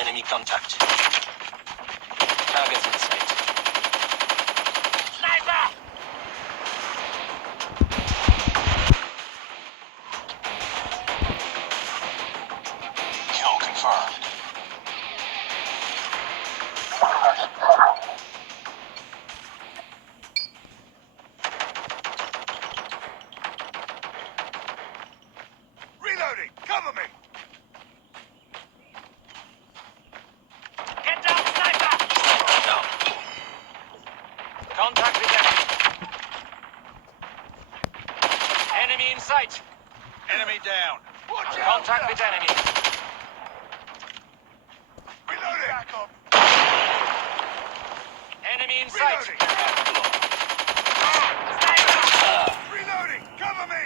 Enemy contact. Targets in sight. Sniper! Kill confirmed. Reloading! Cover me! Get down, sniper! Down. Contact with enemy. Enemy in sight. Enemy down! Watch out! Contact with enemy. Reloading! Back up! Enemy in sight. Reloading! Reloading! Cover me!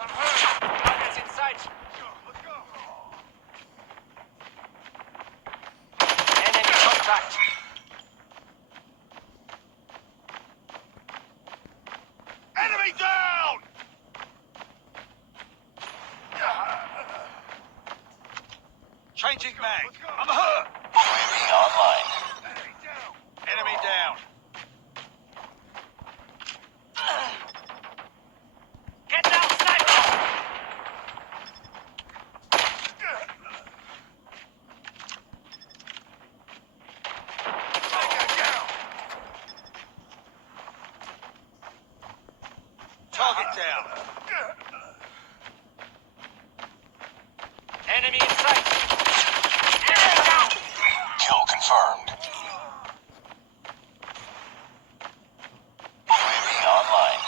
I'm hurt. Targets in sight. Let's go! Enemy contact. Enemy down! Changing mag. I'm hurt! UAV online. Enemy down! Enemy down! Get down, sniper! Target down! Enemy in sight. Enemy down. Kill confirmed. UAV online.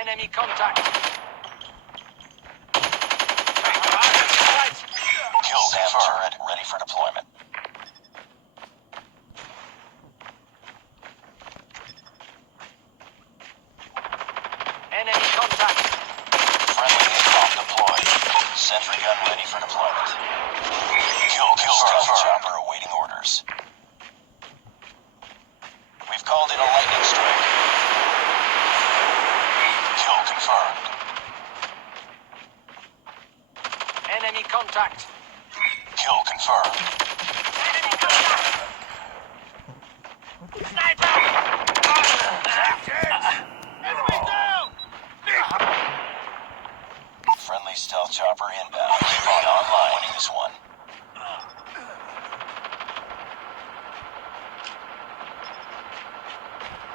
Enemy contact. Targets in sight. Kill confirmed. Turret ready for deployment. Enemy contact. Friendly ACOM deployed. Sentry gun ready for deployment. Kill confirmed. Chopper awaiting orders. We've called in a lightning strike. Kill confirmed. Enemy contact. Kill confirmed. Enemy contact. Sniper! Enemy down! Friendly stealth chopper inbound. UAV online. Winning this one.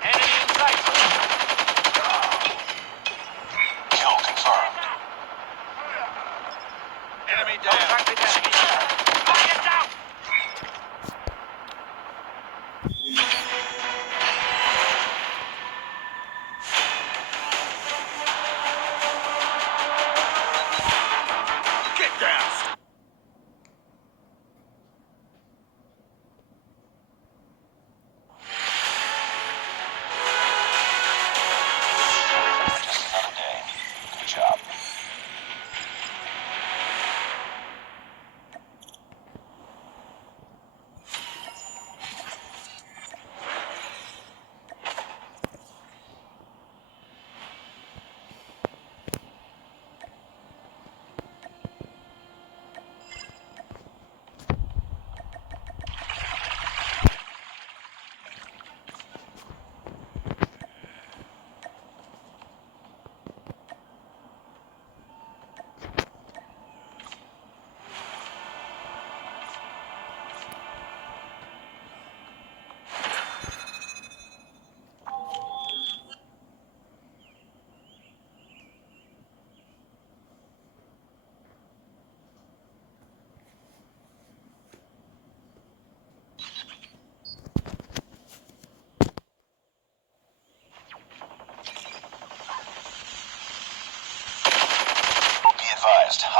Enemy in sight. Kill confirmed. Enemy down! Contact with enemy. Target down.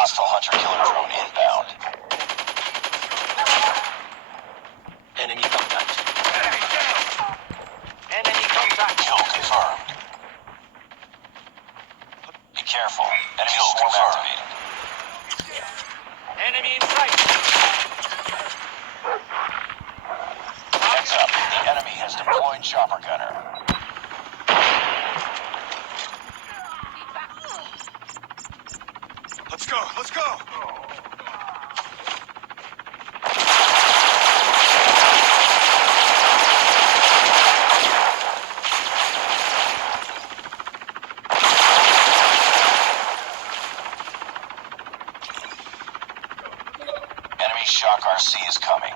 Hostile hunter-killer drone inbound. Enemy contact. Enemy down. Enemy contact. Kill confirmed. Be careful. Enemy swarm activated. Enemy in sight. Heads up. The enemy has deployed chopper gunner. Let's go. Let's go. Enemy shock RC is coming.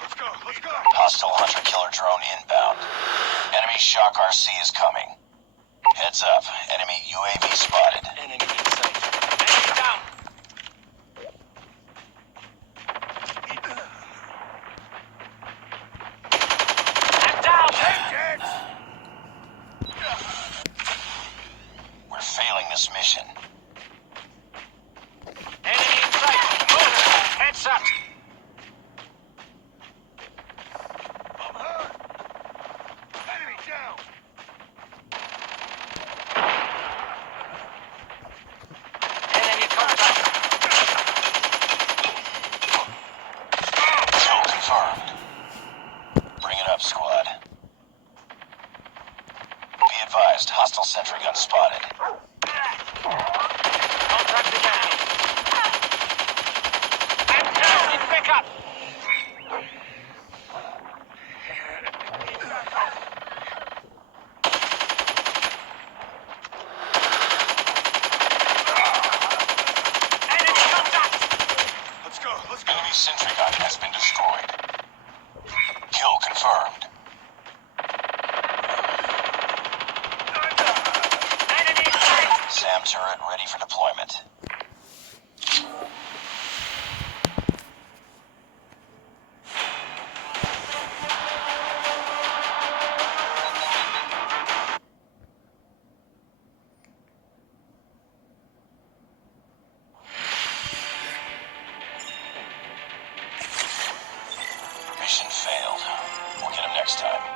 Let's go. Let's go. Hostile hunter-killer drone inbound. Enemy shock RC is coming. Heads up. Enemy UAV spotted. Enemy in sight. Enemy down. I'm down. Dead. We're failing this mission. Enemy in sight. Move. Heads up. I'm hurt. Enemy down. Enemy contact. Kill confirmed. Bring it up, squad. Be advised, hostile sentry gun spotted. Contact again. I'm down in pickup. Enemy contact. Let's go. Let's go. Enemy sentry gun has been destroyed. Kill confirmed. Enemy in sight. SAM turret ready for deployment. Mission failed. We'll get him next time.